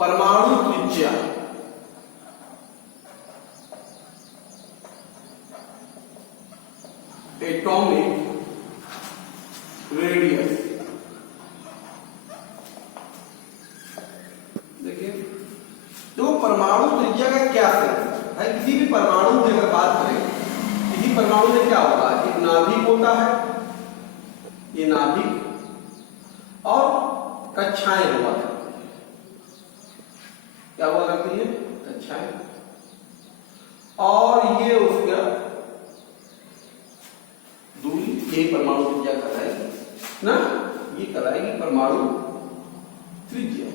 परमाणु त्रिज्या atomic radius. देखिए तो परमाणु त्रिज्या का क्या है, किसी भी परमाणु की अगर बात करें, किसी परमाणु में क्या होगा, एक नाभिक होता है, ये नाभिक और कक्षाएं हुआ है, क्या हुआ करती है, कक्षाएं, और ये उसका दूरी, यही परमाणु त्रिज्या कहलाएगी ना, ये कहलाएगी परमाणु त्रिज्या।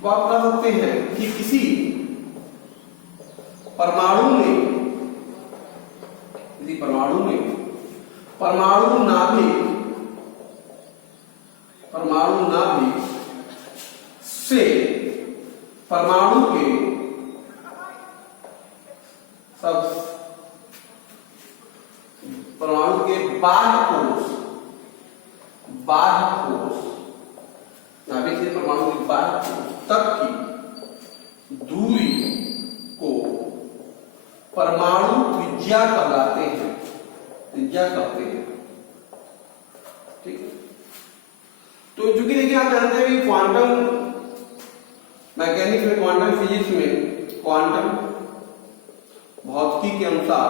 तो आप बता सकते हैं कि किसी परमाणु में परमाणु नाभिक से परमाणु के बाह्य कोष नाभिक से परमाणु के बाह्य कोष तक की दूरी को परमाणु त्रिज्या कहलाते हैं, कहते हैं। ठीक है, तो चूंकि देखिए आप जानते हैं कि क्वांटम मैकेनिक्स में, क्वांटम फिजिक्स में, क्वांटम भौतिकी के अनुसार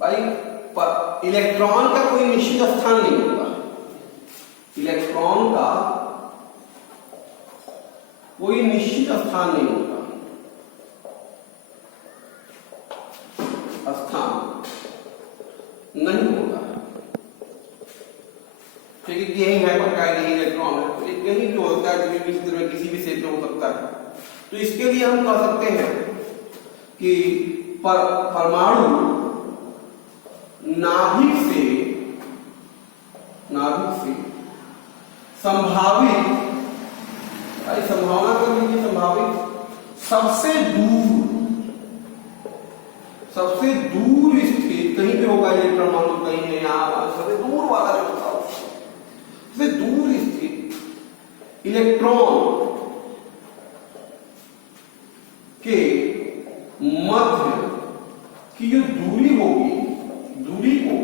भाई इलेक्ट्रॉन का कोई निश्चित स्थान नहीं होगा, इलेक्ट्रॉन का कोई निश्चित स्थान नहीं होगा, स्थान नहीं होगा। ठीक है, यही है पर यही इलेक्ट्रॉन है, तो कहीं भी हो सकता है, किसी भी क्षेत्र में हो सकता है। तो इसके लिए हम कह सकते हैं कि परमाणु नाभिक से संभावित, संभावना कर लीजिए, संभावित सबसे दूर स्थित कहीं पे होगा इलेक्ट्रॉन, मान लो कहीं है, यहाँ सबसे दूर वाला जो होता है, सबसे दूर स्थित इलेक्ट्रॉन के मध्य की जो दूरी होगी, दूरी को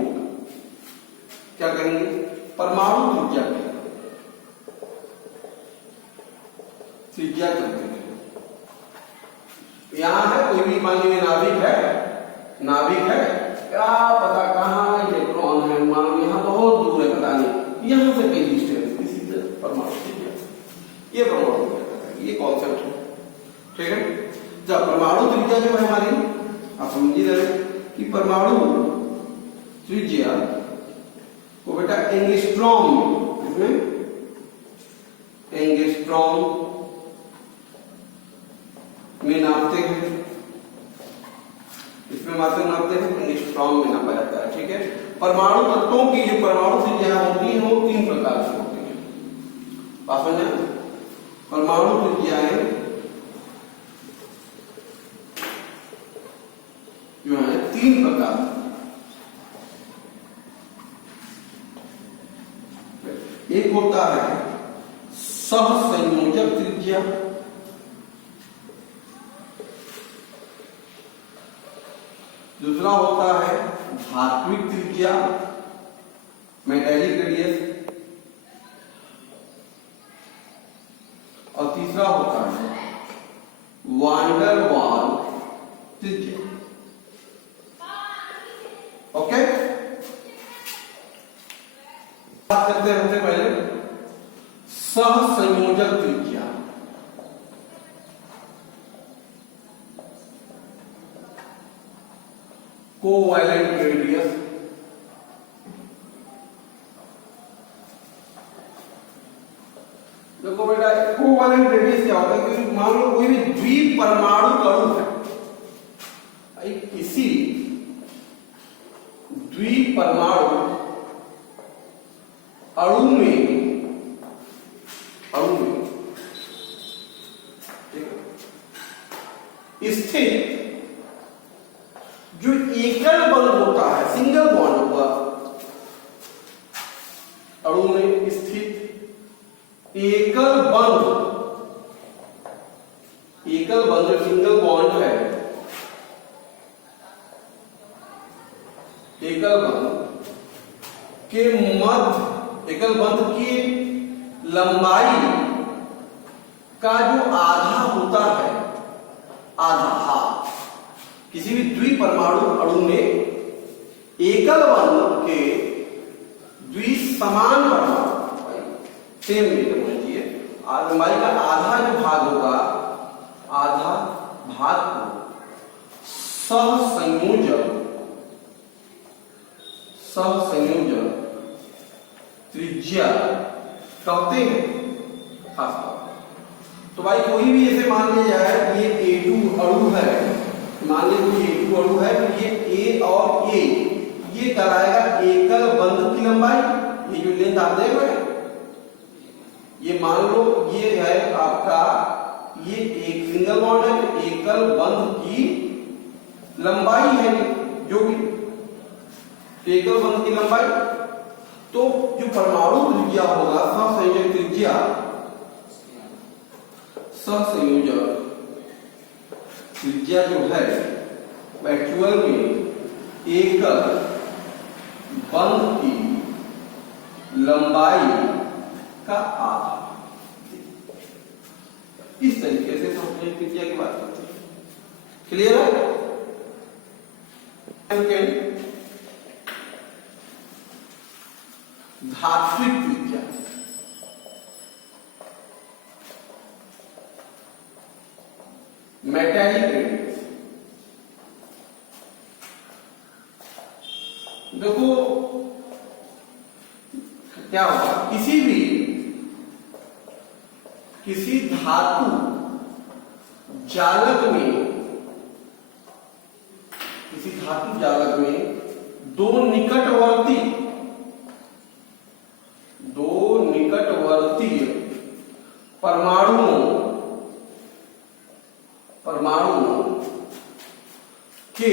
क्या कहेंगे, परमाणु त्रिज्या कहेंगे, त्रिज्या कहते हैं। यहां है कोई भी, मान लीजिए नाभिक है, क्या पता कहां इलेक्ट्रॉन है, मान लो यहां बहुत दूर है, पता नहीं, यहां से कई डिस्टेंस, किसी से परमाणु त्रिज्या, ये परमाणु त्रिज्या, ये कॉन्सेप्ट है। ठीक है, जब परमाणु त्रिज्या जो है हमारी, आप समझिए रहे कि परमाणु त्रिज्या को बेटा एंगस्ट्रॉम में, इसमें एंगस्ट्रॉम में नापते हैं, इसमें मात्रा नापते हैं, एंगस्ट्रॉम में नापा जाता है। ठीक है, परमाणु तत्वों की जो परमाणु त्रिज्या होती है वो 3 प्रकार की होती है, बात समझे, परमाणु त्रिज्याएं जो है 3 प्रकार। एक होता है सहसंयोजक त्रिज्या, दूसरा होता है धात्विक त्रिज्या, मेटालिक रेडियस, और तीसरा होता है वांडर वाल त्रिज्या। ओके, बात करते हैं सबसे पहले सहसंयोजक त्रिज्या। कोवैलेंट रेडियस, देखो बेटा कोवैलेंट रेडियस क्या होता है, कि मान लो कोई भी द्विपरमाणु अणु है, किसी द्विपरमाणु अणु में स्थित जो एकल बंध होता है, सिंगल बॉन्ड हुआ, अणु में स्थित एकल बंध जो सिंगल बॉन्ड है, एकल बंध के मध्य, एकल बंध की लंबाई का जो आधा होता है, आधा, किसी भी द्विपरमाणु अणु में एकल बंध के द्विसमान परमाणु सेम होना चाहिए, लंबाई का आधा जो भाग होगा, आधा भाग को सहसंयोजक त्रिज्या कहते हैं खास तौर। तो भाई कोई भी ऐसे मान लिया जाए कि ये A2 अणु है, मान लीजिए A2 अणु है, तो ये A और A ये कराएगा एकल बंध की लंबाई, ये जो लेंथ आप देख रहे हैं, ये मान लो ये है आपका, ये एक सिंगल बॉन्ड है, तो एकल बंध की लंबाई है जो भी एकल बंध की लंबाई। तो जो परमाणु त्रिज्या होगा, सहसंयोजक त्रिज्या, सहसंयोजक त्रिज्या जो है एक्चुअल में एकल बंध की लंबाई का आधा। इस तरीके से सहसंयोजक त्रिज्या की बात करते हैं। क्लियर है? धात्विक त्रिज्या, मेटैलिक रेडियस। देखो क्या होगा, किसी धातु जालक में दो निकटवर्ती परमाणुओं के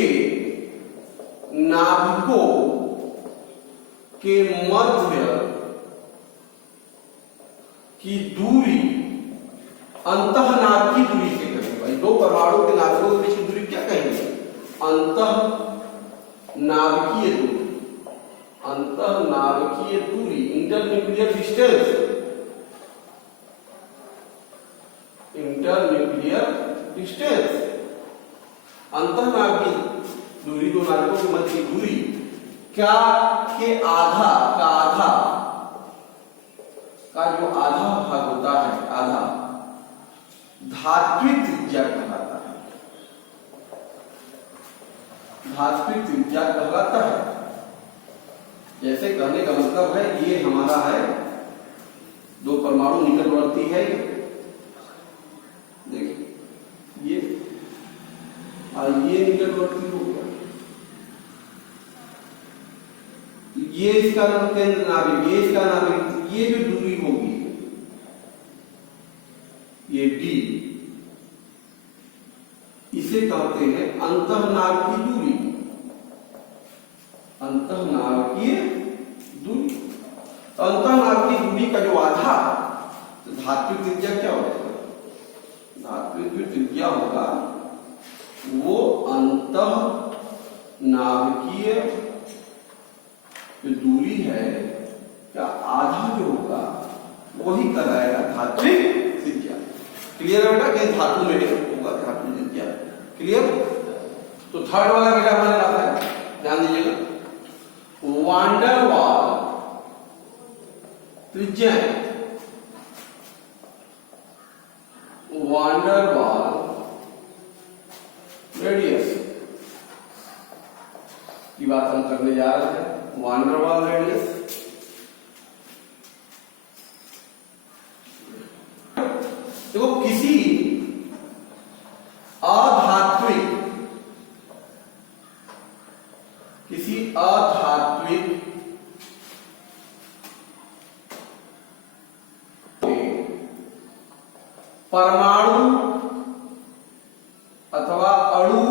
नाभिकों के मध्य की दूरी अंतःनाभ की दूरी से कहेंगे। भाई दो परमाणु के नाभिकों के बीच की दूरी क्या कहेंगे? अंतःनाभिकीय दूरी, अंतःनाभिकीय दूरी, इंटरन्यूक्लियर डिस्टेंस, इंटरन्यूक्लियर डिस्टेंस, अंतःनाभिकीय दूरी, दो नाभिकों के मध्य की दूरी क्या के आधा का जो आधा भाग होता है, आधा धात्विक त्रिज्या कहलाता है, धात्विक त्रिज्या कहलाता है। जैसे कहने का मतलब है ये हमारा है, दो परमाणु निकटवर्ती है, देखिए ये और ये निकटवर्ती हो गया, ये इसका केंद्र नाभिक, ये इसका नाभिक, ये जो दूरी होगी ये D, इसे कहते हैं अंतःनाभिकीय दूरी, अंतःनाभिकीय दूरी। तो अंतःनाभिकीय दूरी का जो आधा, तो धात्विक त्रिज्या क्या होगा? धात्विक जो त्रिज्या होगा वो अंतःनाभिकीय जो दूरी है का आधा जो होगा वही कराएगा धात्विक त्रिज्या। क्लियर है बेटा? कि धातु में होगा धात्विक त्रिज्या। क्लियर? तो थर्ड वाला बेटा हमारे पास है, ध्यान दीजिएगा, वान डेर वाल त्रिज्या, वान डेर वाल रेडियस की बात हम करने जा रहे हैं। वान डेर वाल रेडियस, देखो किसी अधात्विक परमाणु अथवा अणु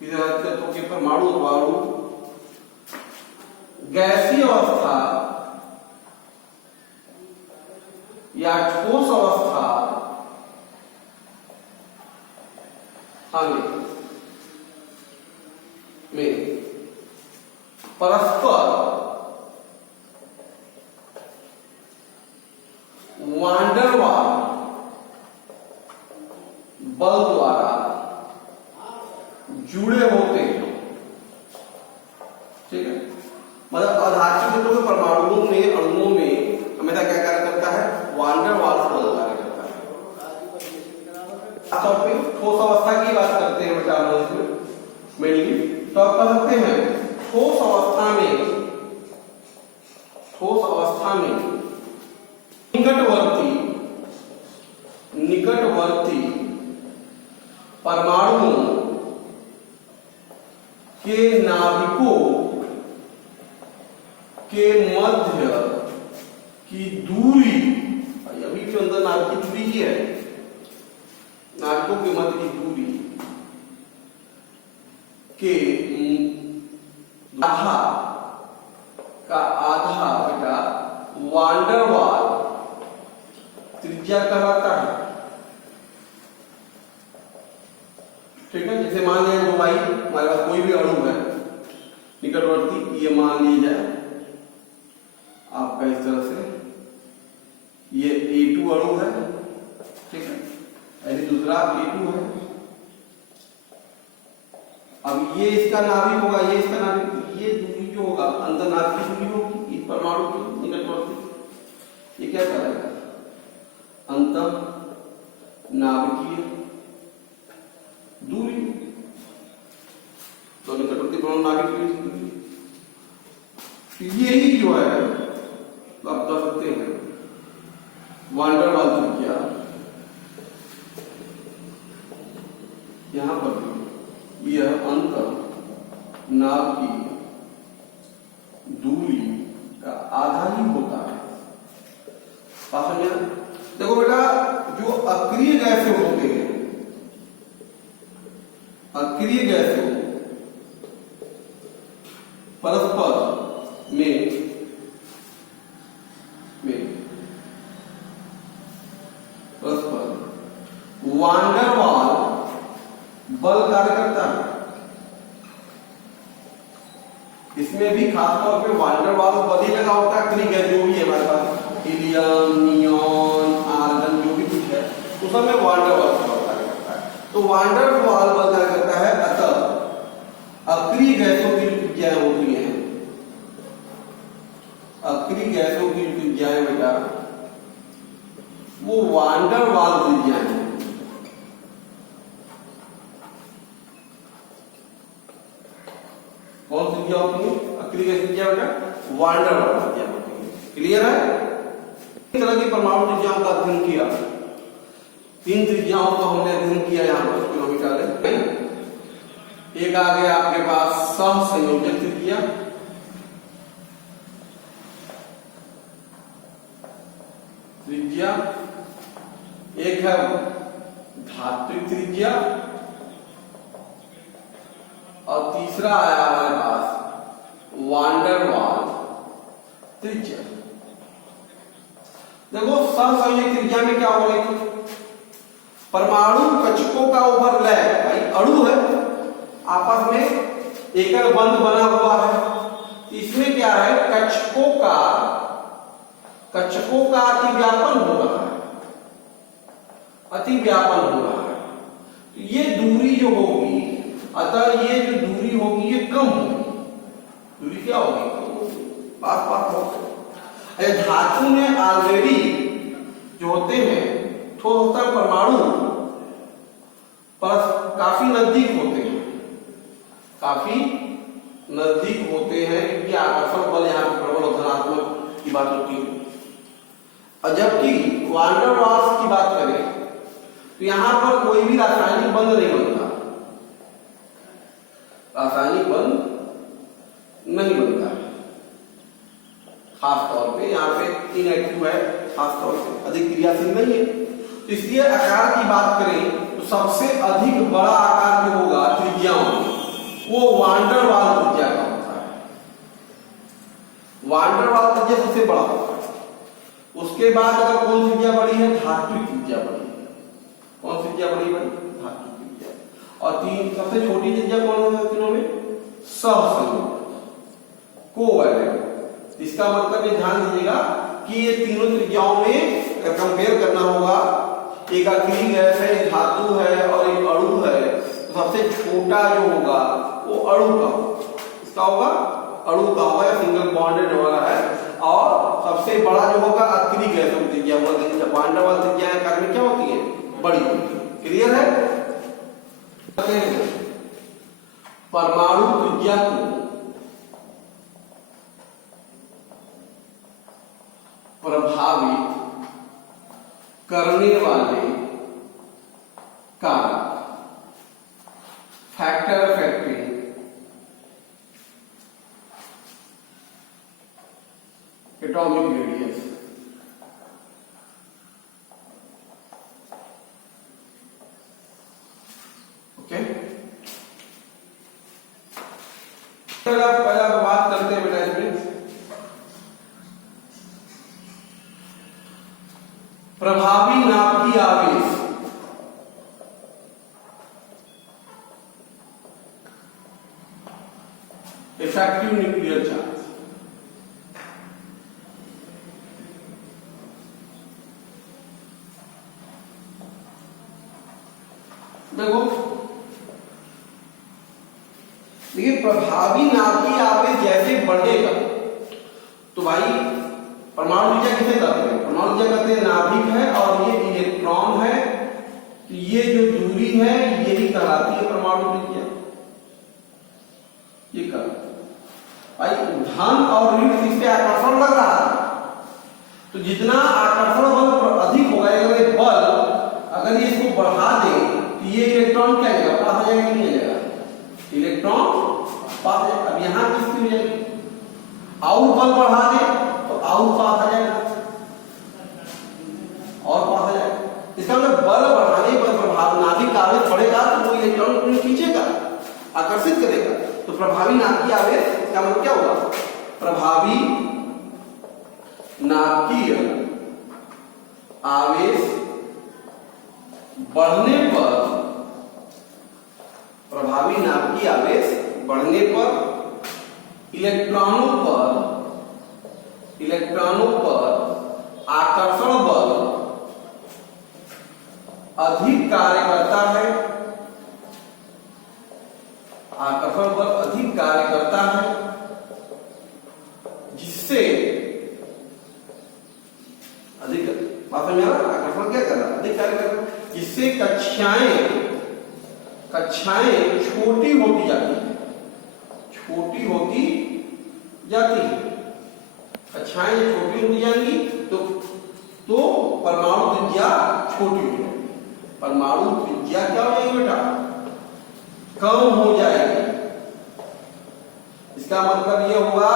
की तरह से, तो परमाणु अथवा अणु गैसीय अवस्था या ठोस अवस्था में परस्पर वान डेर वाल बल द्वारा जुड़े होते हैं। ठीक है, मतलब अधात्विक तत्वों के परमाणुओं में, अणुओं में हमेशा क्या कार्य करता है? वान डेर वाल्स बल कार्य करता है। आमतौर पे ठोस अवस्था की बात करते हैं बेटा हम इसमें मेनली, तो आप कह सकते हैं ठोस अवस्था में निकटवर्ती परमाणुओं के नाभिकों के मध्य की दूरी, अभी भी अंदर नाभिक की दूरी ही है, नाभिकों के मध्य की दूरी के आधा बेटा वान डेर वाल त्रिज्या कहलाता है। ठीक है, जैसे मान लिया जो भाई हमारे पास कोई भी अणु है निकटवर्ती, ये मान लिया जाए आपका इस तरह से, ये A2 अणु है। ठीक है, यानी दूसरा A2 है। अब ये इसका नाभिक होगा, ये इसका नाभिक, ये दूरी जो होगा अंतर नाभिक की दूरी होगी इस परमाणु की निकटवर्ती, ये क्या करेगा? अंतर नाभिकीय दूरी, तो निकटवर्ती परमाणु नाभिक की दूरी, यही जो है आप कर सकते हैं वान डेर वाल त्रिज्या। यहां पर यह अंतर नाभ की दूरी का आधा ही होता है। बात समझे? देखो बेटा, जो अक्रिय गैसें होते हैं, अक्रिय गैसें परस्पर में परस्पर वान डेर वाल बल कार्य करता है। इसमें भी खासतौर पे वान डेर वाल बल ही लगा होता है। अक्रिय गैस जो भी है हमारे पास, हीलियम, नियॉन, आर्गन, जो भी कुछ है उसमें वान डेर वाल बल कार्य करता है। तो वान डेर वाल बल कार्य करता है, अतः अक्रिय गैसों की त्रिज्याएं होती हैं, अक्रिय गैसों की त्रिज्याएं बेटा वो वान डेर वाल त्रिज्याएं हैं। कौन सी त्रिज्या होती है? अक्रिय गैस त्रिज्या बेटा वान डेर वाल त्रिज्या होती है। क्लियर है? इस तरह की परमाणु त्रिज्याओं का अध्ययन किया, 3 त्रिज्याओं को हमने अध्ययन किया यहां पर किलोमीटर में। एक आ गया आपके पास सहसंयोजक त्रिज्या, एक है धात्विक त्रिज्या, और तीसरा आया हमारे पास वान डेर वाल त्रिज्या। देखो सहसंयोजक त्रिज्या में क्या हो रही थी? परमाणु कक्षकों का ओवरलैप, भाई अणु है आपस में एकल बंध बना हुआ है, इसमें क्या है? कक्षकों का अतिव्यापन हो रहा है, अतिव्यापन हो रहा है। ये दूरी जो होगी, अतः ये जो दूरी होगी ये कम होगी। दूरी क्या होगी? पास होगी। धातु में ऑलरेडी जो होते हैं ठोस परमाणु पर काफी नजदीक होते हैं, काफी नजदीक होते हैं, क्योंकि आकर्षण बल यहाँ पे प्रबल और धनात्मक की बात होती है। और जबकि वान डेर वाल्स की बात करें तो यहां पर कोई भी रासायनिक बंध नहीं बनता, रासायनिक बंध नहीं बनता है। खास तौर पे यहाँ पे इनएक्टिव है, खास तौर से अधिक क्रियाशील नहीं है। तो इसलिए आकार की बात करें तो सबसे अधिक बड़ा आकार जो होगा त्रिज्याओं में वो वान डेर वाल त्रिज्या का होता है। वान डेर वाल त्रिज्या सबसे बड़ा होता है। उसके बाद अगर कौन सी त्रिज्या बड़ी है, धात्विक त्रिज्या बड़ी है। कौन सी त्रिज्या बड़ी है? धात्विक त्रिज्या। और तीन सबसे छोटी त्रिज्या कौन है तीनों में? सहसंयोजक, कोवैलेंट। इसका मतलब ये ध्यान दीजिएगा कि ये तीनों त्रिज्याओं में कंपेयर करना होगा, एक अकेली गैस है, एक धातु है और एक अणु है, तो सबसे छोटा जो होगा वो अणु का होगा। इसका होगा अणु का होगा, या सिंगल बॉन्डेड वाला है। और सबसे बड़ा जो होगा अकेली गैस की त्रिज्या होगा। बॉन्ड वाली त्रिज्याएं कार्बन क्या होती है? बड़ी होती है। क्लियर है? परमाणु त्रिज्या को प्रभावित करने वाले कारक, factor affecting atomic radius. Okay, पहला बात करते हैं बेटा इसमें प्रभावी नाभिकीय आवेश। Effective nuclear charge. देखिए प्रभावी नाभिकीय आवेश जैसे बढ़ेगा तो भाई परमाणु ऊर्जा किसे कहते हैं? परमाणु ऊर्जा कहते हैं नाभिक है और ये इलेक्ट्रॉन है, तो ये जो दूरी है यही कहलाती है परमाणु ऊर्जा। ये भाई धन और ऋण इससे आकर्षण लग रहा है, तो जितना आकर्षण बल अधिक होगा, अगर एक बल अगर ये इसको बढ़ा दे तो ये इलेक्ट्रॉन क्या जाएगा? पास हो जाएगा कि नहीं जाएगा? इलेक्ट्रॉन पास हो जाएगा। अब यहां किसकी हो जाएगी? और बल बढ़ा दे तो और पास आ जाएगा और पास आ जाएगा। इसका मतलब बल बढ़ाने पर प्रभाव नाभिक आवेश बढ़ेगा तो वो इलेक्ट्रॉन को खींचेगा, आकर्षित करेगा। तो प्रभावी नाभिकीय आवेश का मतलब क्या होगा? प्रभावी नाभिकीय आवेश बढ़ने पर, प्रभावी नाभिकीय आवेश बढ़ने पर इलेक्ट्रॉनों पर आकर्षण बल अधिक कार्य करता है, आकर्षण बल अधिक कार्य करता है, जिससे अधिक बात समझ आ रहा? आकर्षण क्या कर रहा है? अधिक कार्य कर रहा है, जिससे कक्षाएं छोटी होती जाती है, छोटी होती जाती है। कक्षाएं छोटी होती जाएंगी तो परमाणु त्रिज्या छोटी हो जाएगी। परमाणु त्रिज्या क्या हो जाएगी बेटा? कम हो जाएगी। इसका मतलब यह होगा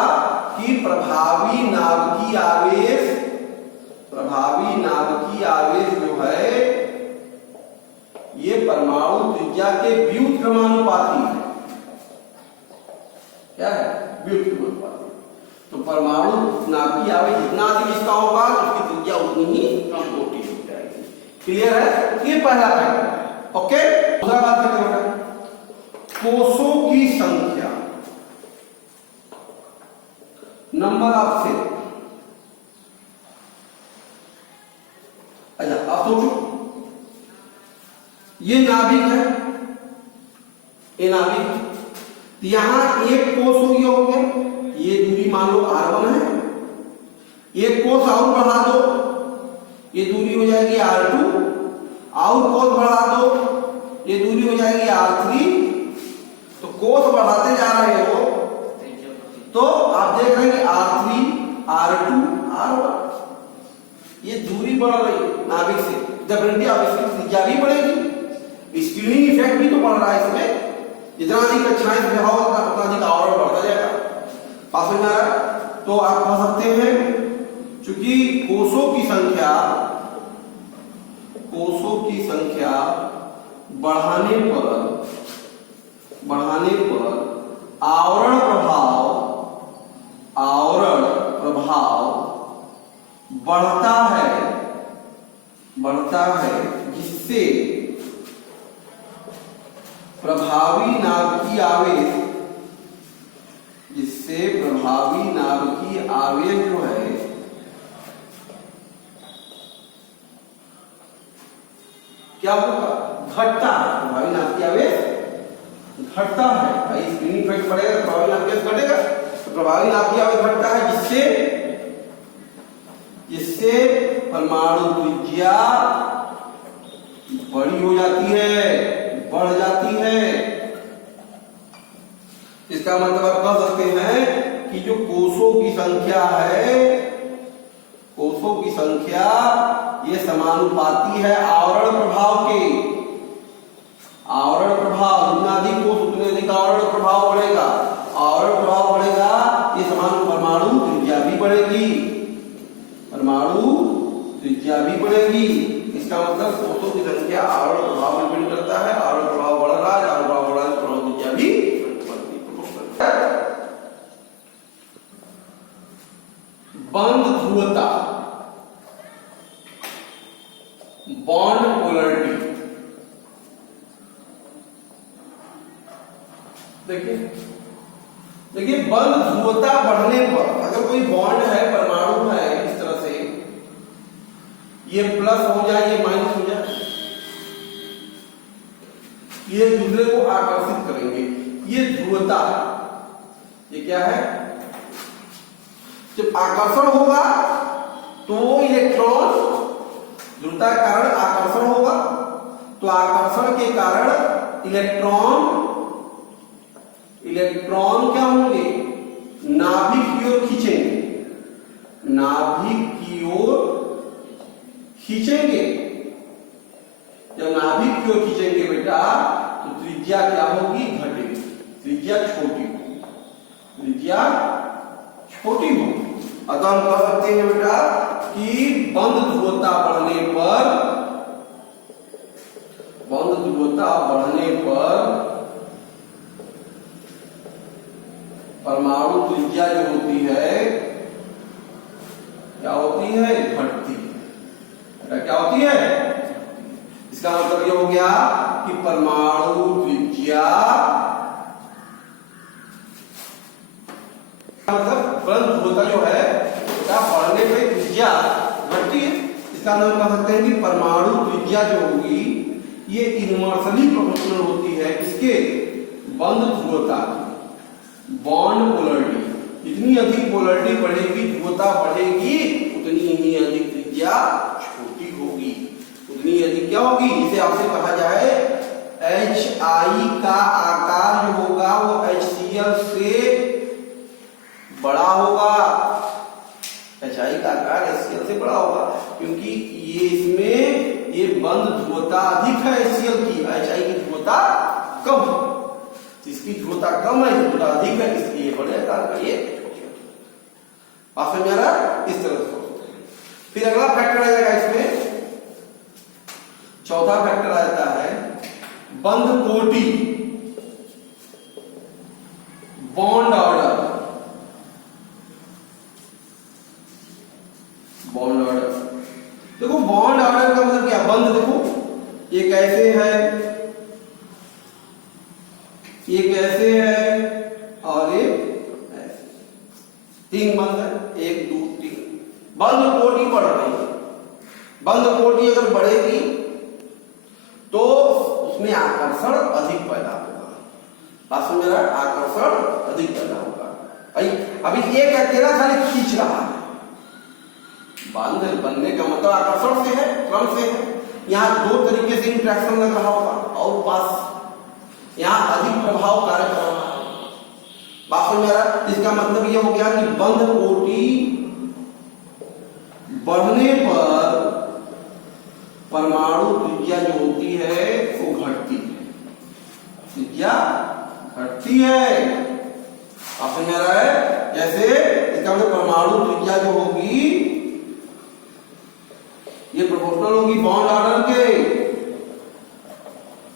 कि प्रभावी नाभिकीय आवेश जो है ये परमाणु त्रिज्या के व्युत्क्रमानुपाती है। क्या है? व्युत्क्रमानुपाती। तो परमाणु नाभिकीय आवेश जितना अधिक इसका होगा उसकी त्रिज्या उतनी ही छोटी हो जाएगी। क्लियर है? ये पहला फैक्टर है। ओके, दूसरा बात करते हैं कोषों की संख्या, नंबर ऑफ सेल। अच्छा अब सोचो, ये नाभिक है, ये नाभिक, यहां एक कोष हो गया, ये दूरी मान लो R1 है, एक कोष और बढ़ा दो, ये दूरी हो जाएगी R2, और कोष बढ़ा दो, ये दूरी हो जाएगी R3। तो कोष बढ़ाते जा रहे हो तो आप देख रहे हैं कि R3, R2, R1, ये दूरी बढ़ रही नाभिक से, डेफिनेटली आप इसकी त्रिज्या भी बढ़ेगी, स्क्रीनिंग इफेक्ट भी तो बढ़ रहा है इसमें। जितना अधिक कक्षाएं से होगा उतना अधिक आवरण बढ़ता जाएगा। पास में आ रहा है? तो आप कह सकते हैं क्योंकि कोषों की संख्या बढ़ाने पर आवरण प्रभाव बढ़ता है जिससे प्रभावी नाभिकीय आवेश जो है क्या होगा, घटता है। प्रभावी नाभिकीय आवेश घटता है। भाई स्क्रीनिंग इफेक्ट बढ़ेगा तो प्रभावी नाभिकीय आवेश घटेगा, तो प्रभावी नाभिकीय आवेश घटता है जिससे परमाणु त्रिज्या बड़ी हो जाती है, बढ़ जाती है। इसका मतलब आप कह सकते हैं कि जो कोषों की संख्या ये समानुपाती है आवरण प्रभाव के। आवरण प्रभाव जितना अधिक कोष उतने अधिक आवरण प्रभाव बढ़ेगा। आवरण प्रभाव बढ़ेगा, ये परमाणु त्रिज्या भी बढ़ेगी। इसका मतलब कोषों की संख्या आवरण प्रभाव में डिपेंड करता है। आवरण प्रभाव बढ़ रहा है, आवरण प्रभाव बढ़ रहा है, परमाणु त्रिज्या भी बढ़ती है। बंद ध्रुवता, बॉन्ड पोलरिटी। देखिए बंद ध्रुवता बढ़ने पर अगर कोई बॉन्ड है, परमाणु है, इस तरह से ये प्लस हो जाए, ये माइनस हो जाए, ये दूसरे को आकर्षित करेंगे। ये ध्रुवता है। ये क्या है? जब आकर्षण होगा तो इलेक्ट्रॉन, ध्रुवता के कारण आकर्षण होगा, तो आकर्षण के कारण इलेक्ट्रॉन क्या होंगे? नाभिक की ओर खींचेंगे। जब नाभिक की ओर खींचेंगे बेटा तो त्रिज्या क्या होगी? घटेगी। त्रिज्या छोटी होगी। अतः हम कह सकते हैं बेटा कि बंद ध्रुवता बढ़ने पर परमाणु त्रिज्या जो होती है क्या होती है? घटती है। क्या होती है? इसका मतलब ये हो गया कि परमाणु त्रिज्या मतलब बंद ध्रुवता जो है क्या बढ़ने पे त्रिज्या घटती है। इसका नाम कह सकते हैं कि परमाणु त्रिज्या जो होगी ये इनवर्सली प्रोपोर्शनल होती है इसके बंद ध्रुवता, बॉन्ड पोलरिटी। जितनी अधिक पोलरिटी बढ़ेगी, ध्रुवता बढ़ेगी, उतनी ही अधिक त्रिज्या छोटी होगी। उतनी अधिक क्या होगी? इसे आपसे कहा जाए HI का आकार जो होगा वो HCl से बड़ा होगा। HI का आकार HCl से बड़ा होगा क्योंकि ये बंद ध्रुवता अधिक है HCl की, HI की ध्रुवता कम है। जिसकी ध्रुवता कम है, ध्रुवता अधिक है, इसलिए बड़े आकार का ये बात समझ आ रहा? इस तरह से। फिर अगला फैक्टर आ जाएगा इसमें, चौथा फैक्टर आ जाता है बंद कोटि, बॉन्ड ऑर्डर। देखो बॉन्ड ऑर्डर का मतलब क्या? बंद देखो ये कैसे है और ये ऐसे। 3 बंद है, 1 2 3। बंद कोटि बढ़ रही है। बंद कोटि अगर बढ़ेगी तो उसमें आकर्षण अधिक पैदा होगा। बात समझ रहा है? आकर्षण अधिक पैदा होगा। भाई अभी एक अकेला खाली खींच रहा है, बंद बनने का मतलब आकर्षण से है, क्रम से है। यहाँ 2 तरीके से इंट्रैक्शन लग रहा होगा और पास यहाँ अधिक प्रभाव कार्य कर रहा है। बात समझ रहा है? इसका मतलब ये हो गया कि बंद कोटि बढ़ने पर परमाणु त्रिज्या जो होती है वो घटती है। त्रिज्या घटती है। आप समझ रहा है? जैसे इसका मतलब परमाणु त्रिज्या जो होगी ये प्रोपोर्शनल होगी बॉन्ड ऑर्डर के।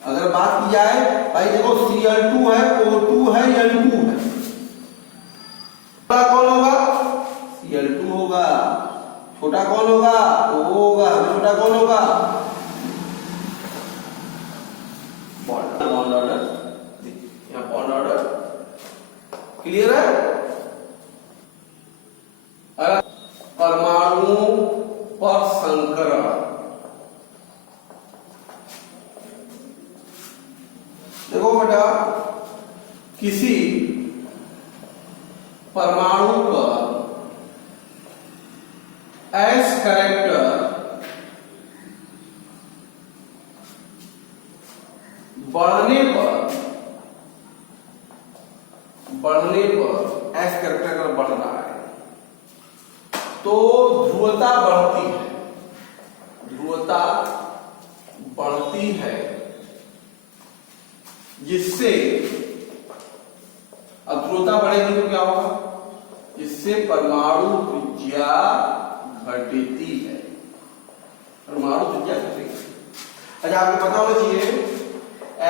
अगर बात की जाए भाई देखो Cl2 है, O2 है, N2 है, कौन होगा? Cl2 होगा। छोटा कौन होगा? O होगा। छोटा कौन होगा? बॉन्ड ऑर्डर, यहाँ बॉन्ड ऑर्डर क्लियर है। परमाणु पर संकरण, देखो बेटा, किसी परमाणु पर S कैरेक्टर बढ़ने पर S कैरेक्टर अगर बढ़ रहा है तो ध्रुवता बढ़ती है, जिससे अब ध्रुवता बढ़ेगी तो क्या होगा? इससे परमाणु त्रिज्या घटती है, परमाणु त्रिज्या घटेगी। अच्छा, आपको पता होना चाहिए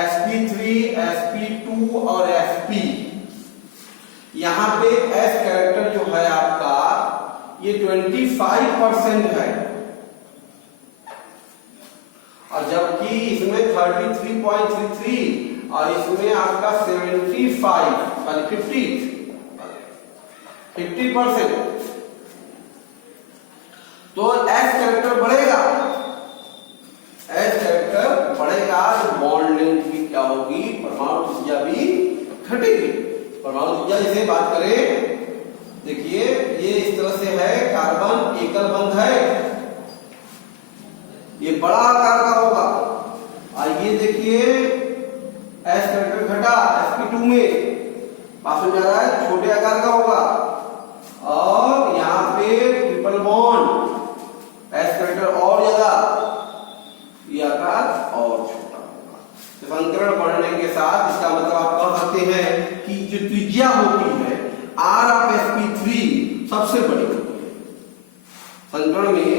sp3, sp2 और sp, यहां पे S कैरेक्टर जो है आपका ये 25% है, और जबकि इसमें 33.33 और इसमें आपका 50%। तो S कैरेक्टर बढ़ेगा, तो बॉन्ड लेंथ भी क्या होगी? परमाणु त्रिज्या भी घटेगी। परमाणु त्रिज्या जैसे बात करें, देखिए ये इस तरह से है, कार्बन एकल बंध है, ये बड़ा आकार का होगा, और ये देखिए S कैरेक्टर घटा sp2 में पास में जा रहा है, छोटे आकार का होगा, और यहाँ पे ट्रिपल बॉन्ड S कैरेक्टर और ज्यादा, ये आकार और छोटा होगा। तो संकरण बढ़ने के साथ इसका मतलब आप कह सकते हैं कि जो त्रिज्या होती है R ऑफ sp3 सबसे बड़ी होती है। संकरण में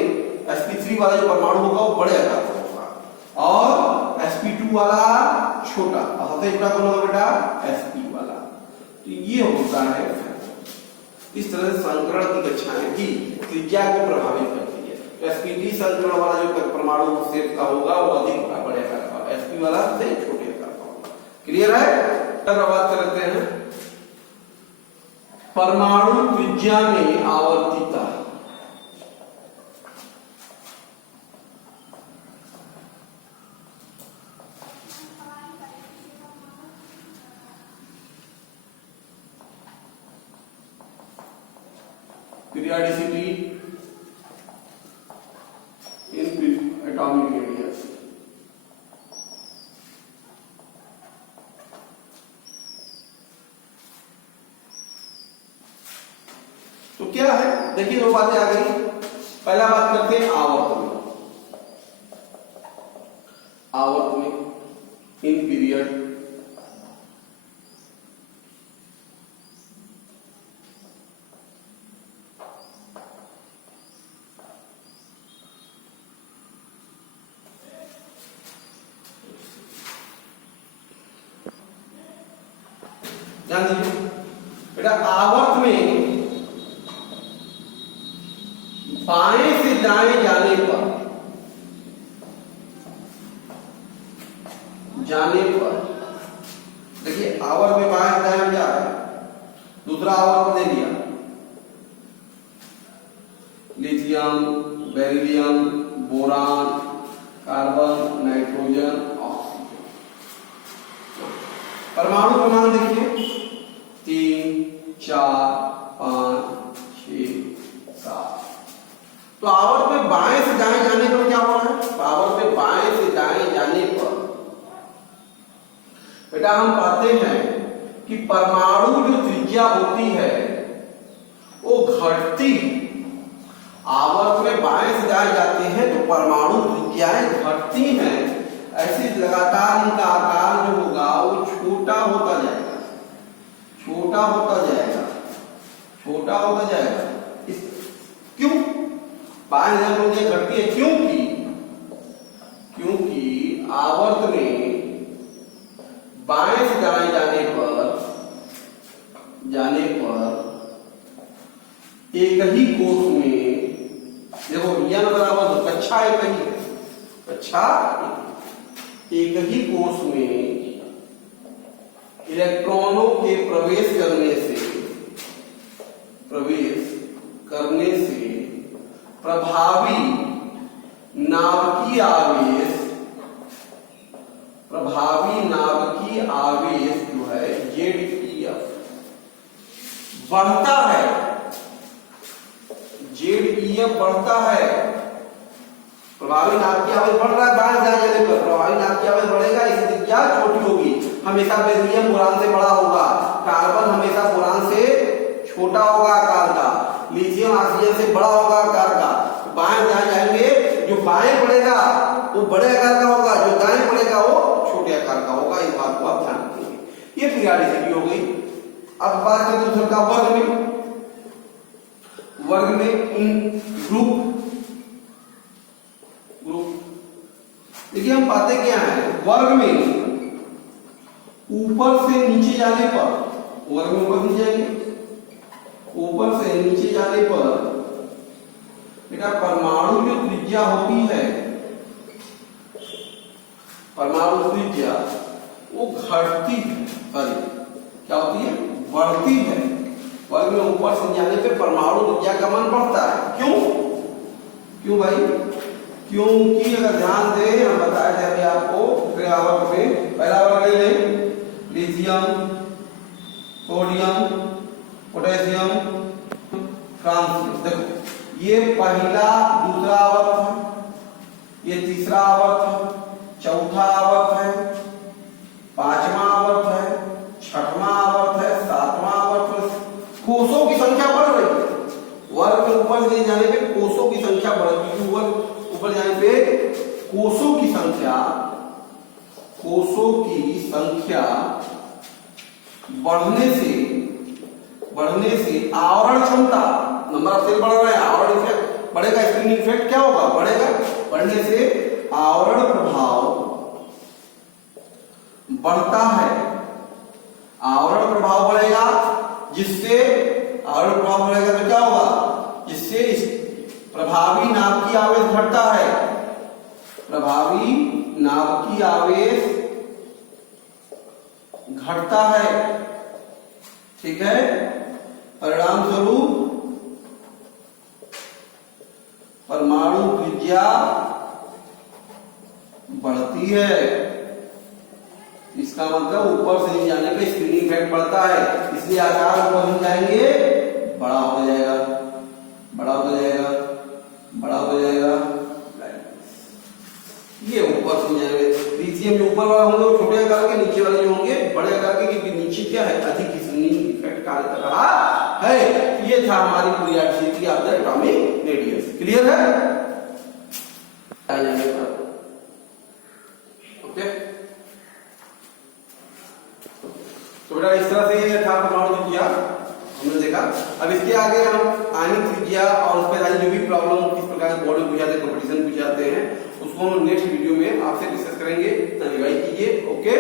sp3 वाला जो परमाणु होगा वो बड़े आकार का होगा, और sp2 वाला छोटा, और सबसे छोटा कौन होगा बेटा? sp वाला। तो ये होता है, इस तरह से संकरण की कक्षाएं भी त्रिज्या को प्रभावित करती है। sp3 संकरण वाला जो परमाणु शेप का होगा वो अधिक बड़े आकार का, sp वाला से छोटे आकार का होगा। क्लियर है? अब बात करते हैं परमाणु त्रिज्या में आवर्तिता। Periodicity in atomic radius, तो क्या है? देखिए दो बातें आ गई। पहला बात करते हैं आवर्त में इन पीरियड, ध्यान दीजिए बेटा, आवर्त में बाएं से दाएं जाने पर देखिए, आवर्त में बाएं से दाएं जा रहा है, दूसरा आवर्त दे दिया, lithium, beryllium, boron, carbon, nitrogen, oxygen. परमाणु क्रमांक देखिए 3, 4, 5, 6, 7। तो आवर्त में बाएं से दाएं जाने पर क्या हो रहा है? आवर्त में बाएं से दाएं जाने पर बेटा हम पाते हैं कि परमाणु जो त्रिज्या होती है वो घटती है। आवर्त में बाएं से दाएं जाते हैं तो परमाणु त्रिज्याएं घटती हैं। ऐसे लगातार इनका आकार जो होगा वो छोटा होता जाएगा, छोटा होता जाएगा, छोटा होता जाएगा। क्यों बाएं से दाएं घटती है? क्योंकि आवर्त में बाएं से दाएं जाने पर एक ही कोष में कक्षा एक ही है, कक्षा एक ही कोष में इलेक्ट्रॉनों के प्रवेश करने से प्रभावी नाभिकीय आवेश जो है ZeF बढ़ता है, ZeF बढ़ता है। प्रभावी नाभिकीय आवेश बढ़ रहा है बाहर जाने पर, प्रभावी नाभिकीय आवेश बढ़ेगा, इसकी त्रिज्या छोटी होगी, हमेशा बेरिलियम बोरान से बड़ा होगा, कार्बन हमेशा बोरान से छोटा होगा आकार का, लिथियम ऑक्सीजन से बड़ा होगा आकार का। बाएं जहां जाएंगे, जो बाएं पड़ेगा वो बड़े आकार का होगा, जो दाएं पड़ेगा वो छोटे आकार का होगा। इस बात को आप ध्यान रखेंगे। ये पीरियोडिसिटी हो गई। अब बात करें दूसरे का वर्ग में इन ग्रुप देखिए हम पाते क्या है, वर्ग में ऊपर से नीचे जाने पर, वर्ग में ऊपर नीचे जाएंगे, ऊपर से नीचे जाने पर बेटा परमाणु जो त्रिज्या होती है, परमाणु त्रिज्या वो घटती है, अरे क्या होती है, बढ़ती है। वर्ग में ऊपर से जाने पे परमाणु त्रिज्या का मान बढ़ता है। क्यों भाई? क्योंकि अगर ध्यान दें, हम बताए थे अभी आपको वर्ग में, पहला वर्ग ले लें, लिथियम, सोडियम, पोटेशियम, फ्रांसियम। देखो ये पहला दूसरा आवर्त है, ये तीसरा आवर्त है, चौथा आवर्त है, पांचवा आवर्त है, छठवां आवर्त है, सातवां आवर्त है। कोषों की संख्या बढ़ रही है। वर्ग के ऊपर से जाने पे कोषों की संख्या बढ़ रही है। ऊपर जाने पे कोषों की संख्या बढ़ने से आवरण क्षमता, नंबर ऑफ सेल बढ़ रहा है, आवरण इफेक्ट बढ़ेगा, स्क्रीनिंग इफेक्ट क्या होगा, बढ़ेगा। बढ़ने से आवरण प्रभाव बढ़ता है, आवरण प्रभाव बढ़ेगा, जिससे आवरण प्रभाव बढ़ेगा तो क्या होगा, जिससे प्रभावी नाभिकीय आवेश घटता है, प्रभावी नाभिकीय आवेश घटता है। ठीक है, परिणाम स्वरूप परमाणु त्रिज्या बढ़ती है। इसका मतलब ऊपर से जाने पे स्क्रीनिंग इफेक्ट बढ़ता है, इसलिए आकार ऊपर हम जाएंगे बड़ा हो जाएगा, बड़ा हो जाएगा, बड़ा हो जाएगा। ये ऊपर से जाएंगे, लिथियम जो ऊपर वाला होंगे वो छोटे आकार के, नीचे वाले जो होंगे बड़े आकार के, क्योंकि नीचे क्या है, अधिक स्क्रीनिंग इफेक्ट कार्य कर रहा है। ये था हमारी periodicity of the atomic radius. Clear है? ओके, तो बेटा इस तरह से था परमाणु त्रिज्या हमने देखा। अब इसके आगे हम आयनिक त्रिज्या और उस पर जो भी प्रॉब्लम, किस प्रकार के बॉडी पूछाते हैं, कंपटीशन पूछाते हैं, उसको हम नेक्स्ट वीडियो में आपसे डिस्कस करेंगे। रिवाइज कीजिए। ओके।